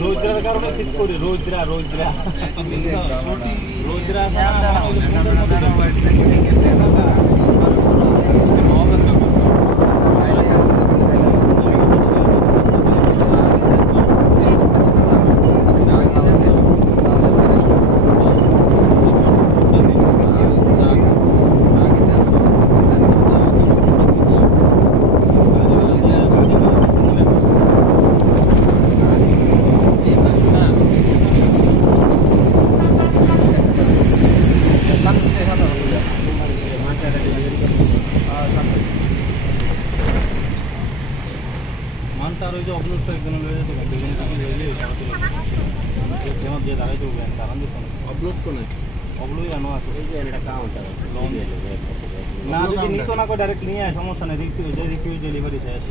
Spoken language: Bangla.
রৌদ্রের কারণে ঠিক করি রৌদ্রা রৌদ্রা রৌদ্রা মানটা আর ওই যে অবলুটটা একজন লয়ে যেতে পারে দুজনে টাকা লইলে সেমত দিয়ে দাঁড়াই দেবো দাঁড়ান দিত না অবলোড কোনে অবলুই আনো আছে এই যে একটা কাউন্টার আছে না যদি নিত না করে ডাইরেক্ট নিয়ে আয় সমস্যা নেই রিফিউজ ডেলিভারি শেষ